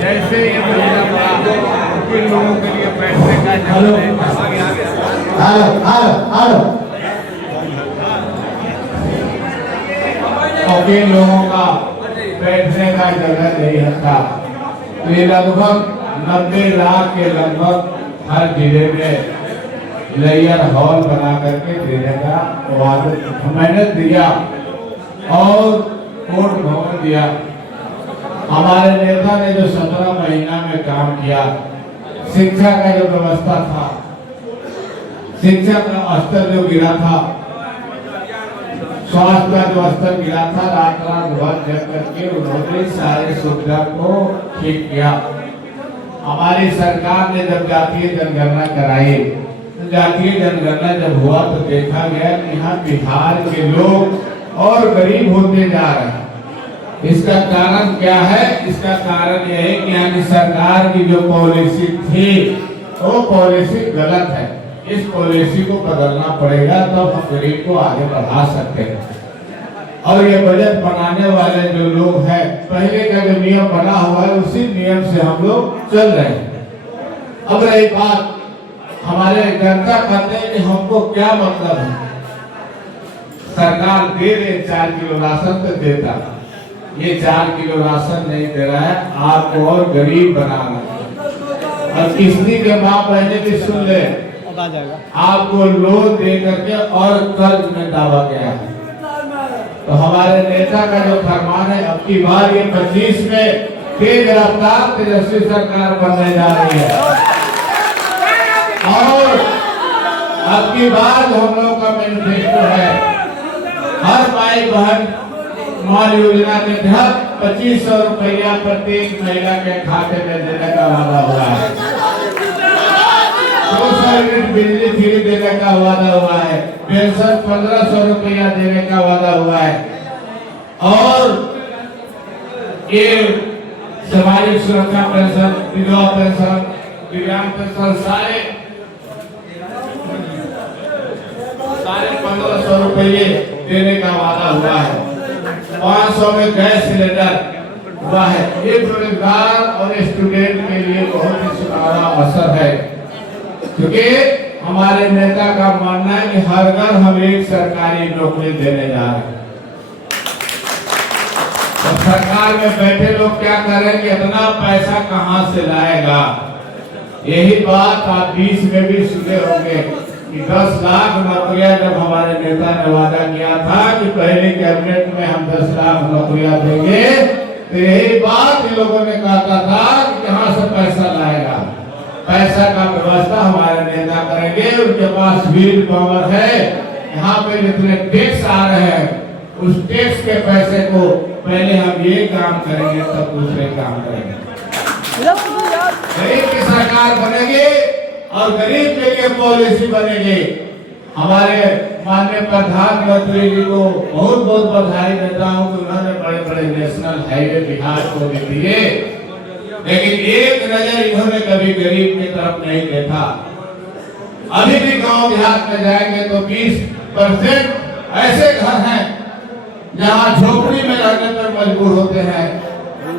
जैसे ये महीना पड़ा उन लोगों के लिए बैठने का जगह है। और किन लोगों का बैठने का जगह नहीं रखा। तो ये लगभग 90 लाख के लगभग हर जिले में लेयर हॉल बना करके देने का वादा मैंने दिया और कोर्ट भवन दिया। हमारे नेता ने जो 17 महीना में काम किया, शिक्षा का जो व्यवस्था था, शिक्षा का स्तर जो गिरा था, स्वास्थ्य का जो स्तर गिरा था, लाख बहुत जग करके उन्होंने सारे सुविधा को ठीक किया। हमारी सरकार ने जब जातीय जनगणना कराई, जातीय जनगणना जब हुआ तो देखा गया कि यहाँ बिहार के लोग और गरीब होते जा रहे हैं। इसका कारण क्या है? इसका कारण यह है कि यहाँ की सरकार की जो पॉलिसी थी वो पॉलिसी गलत है। इस पॉलिसी को बदलना पड़ेगा तब हम गरीब को आगे बढ़ा सकते हैं। और ये बजट बनाने वाले जो लोग हैं, पहले का जो नियम बना हुआ है उसी नियम से हम लोग चल रहे हैं। अब रही बात, हमारे जनता कहते हैं कि हमको क्या मतलब है, सरकार दे रहे 4 किलो राशन तो देता, ये 4 किलो राशन नहीं दे रहा है, आपको और गरीब बना रहा है। और किस्ती के माँ बहने भी सुन ले, आपको लोन दे करके और कर्ज में दावा गया है। तो हमारे नेता का जो फरमान है, अब की बार ये 25 में तेज रफ्तार तेजस्वी सरकार बनने जा रही है। और अब की बार हम लोग का मैनिफेस्टो है, हर भाई बहन माल योजना के तहत 2500 रुपया प्रत्येक महिला के खाते में देने का वादा हुआ है। 200 यूनिट बिजली फ्री देने का वादा हुआ है। पेंशन 1500 रुपया देने का वादा हुआ है। और ये सामाजिक सुरक्षा पेंशन, विधवा पेंशन, दिव्यांग पेंशन सारे 1500 रुपये देने का वादा हुआ है। 500 में गैस सिलेंडर हुआ है। ये बेरोजगार और स्टूडेंट के लिए बहुत ही सुनहरा अवसर है, क्योंकि हमारे नेता का मानना है कि हर घर हम एक सरकारी नौकरी देने जा रहे हैं। तो सरकार में बैठे लोग क्या करेंगे, इतना पैसा कहां से लाएगा? यही बात आप 20 में भी सुने होंगे कि 10 लाख नौकरियां जब हमारे नेता ने वादा किया था कि पहले कैबिनेट में हम 10 लाख नौकरियां देंगे, तो यही बात इन लोगों ने कहा था कि कहां से पैसा लाएगा। पैसा का व्यवस्था हमारे नेता करेंगे, उनके पास व्हील पावर है। यहाँ पे जितने टैक्स आ रहे हैं उस टैक्स के पैसे को पहले हम ये काम करेंगे तब दूसरे काम करेंगे। गरीब की सरकार बनेगी और गरीब के लिए पॉलिसी बनेगी। हमारे माननीय प्रधानमंत्री जी को बहुत बहुत बधाई देता हूँ कि उन्होंने बड़े बड़े नेशनल हाईवे बिहार को भी दिए, लेकिन एक नजर इन्होंने कभी गरीब की तरफ नहीं देखा। अभी भी गांव देहात में जाएंगे तो 20% ऐसे घर हैं जहां झोपड़ी में रहने पर मजबूर होते हैं,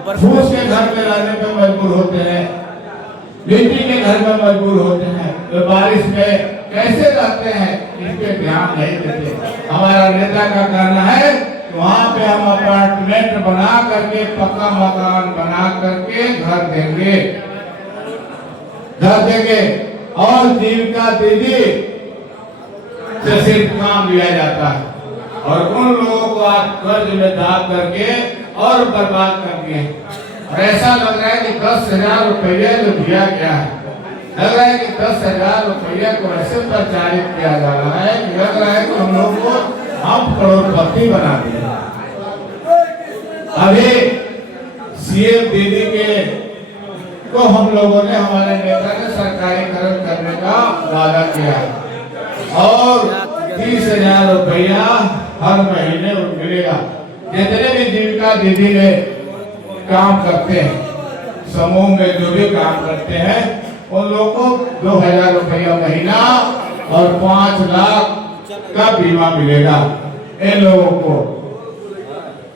फूस के घर में रहने पर मजबूर होते हैं, मिट्टी के घर में मजबूर होते हैं। तो बारिश में कैसे रहते हैं इस पे ध्यान नहीं देते। हमारा नेता का कहना है वहाँ पे हम अपार्टमेंट बना करके, पक्का मकान बना करके घर देंगे और जीविका दीदी से सिर्फ काम लिया जाता है। और उन लोगों को आप कर्ज में दाब करके और बर्बाद कर दिए। और ऐसा लग रहा है कि 10,000 रुपया जो दिया गया है, लग रहा है कि 10,000 रुपया को ऐसे प्रचारित किया जा रहा है कि लग रहा है कि हम लोग को हम करोड़पति बना दिए। अभी सीएम दीदी के को हम लोगों ने, हमारे नेता ने सरकारीकरण करने का वादा किया और 30,000 रुपया हर महीने मिलेगा। जितने भी जीविका दीदी में काम करते हैं, समूह में जो भी काम करते हैं, उन लोगों को 2,000 रुपया महीना और 5 लाख का बीमा मिलेगा इन लोगों को।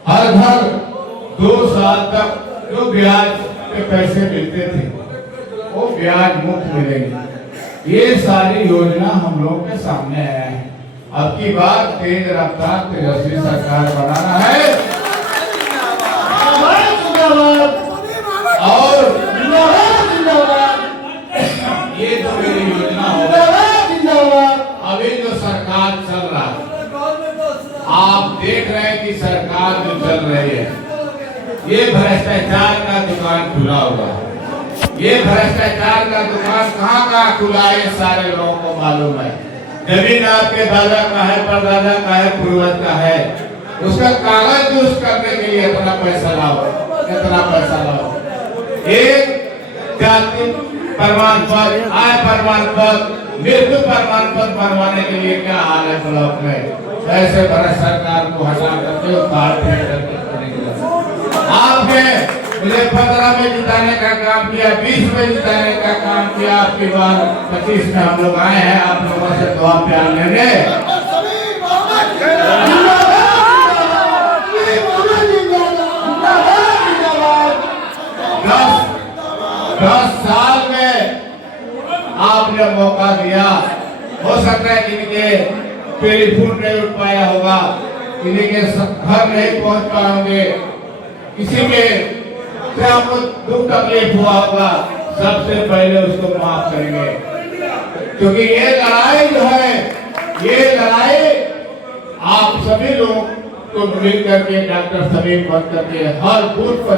हर घर 2 साल तक जो ब्याज के पैसे मिलते थे वो ब्याज मुक्त मिलेंगे। ये सारी योजना हम लोग के सामने आया है। अब की बार तेज रफ्तार तेजस्वी सरकार बनाना है और ये जो मेरी योजना होगा, अभी जो सरकार चल रहा है, आप देख रहे हैं कि सरकार जो चल रही है ये भ्रष्टाचार का दुकान खुला हुआ है। ये भ्रष्टाचार का दुकान कहाँ खुला है ये सारे लोगों को मालूम है। जमीन आपके दादा का है, परदादा का है, पूर्वज का है, उसका कागज यूज करने के लिए इतना पैसा लाओ, इतना पैसा लाओ। एक जाति प्रमाण पत्र, आय प्रमाण पत्र, मृत्यु प्रमाण पत्र बनवाने के लिए क्या हाल है ब्लॉक में। ऐसे भ्रष्ट सरकार को हटा करके आपने मुझे 15 में जिताने का काम किया, 20 में जिताने का काम किया। आपकी बार 25 में हम लोग आए हैं, आप लोगों से दुआ प्यार लेंगे। 10 साल में आपने मौका दिया। हो सकता है जिनके टेलीफोन नहीं उठ पाया होगा, जिनके घर नहीं पहुंच पाएंगे, किसी के आपको दुख तकलीफ हुआ होगा, सबसे पहले उसको माफ करेंगे। क्योंकि ये लड़ाई जो है, ये लड़ाई आप सभी लोग को मिल करके डॉक्टर समीप बन करके हर बूथ पर